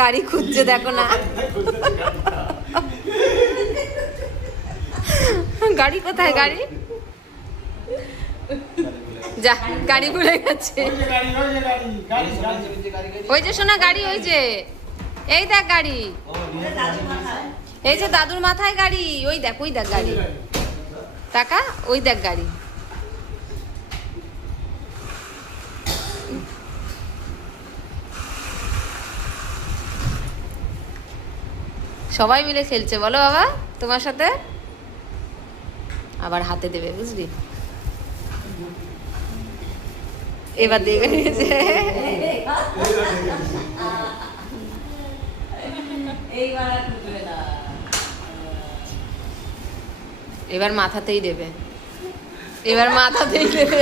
গাড়ি খুঁজছে দেখো না, গাড়ি কোথায়? গাড়ি যা, গাড়ি ভুলে গেছে। ওই যে শোনা গাড়ি, ওই যে এই দেখ গাড়ি, এই যে দাদুর মাথায় গাড়ি, ওই দেখ, ওই দেখ গাড়ি, টাকা ওই দেখ গাড়ি। সবাই মিলে খেলছে বলো বাবা তোমার সাথে। আবার হাতে দেবে বুঝলি, এবার দেবে যে এবার মাথাতেই দেবে, এবার মাথাতেই দেবে।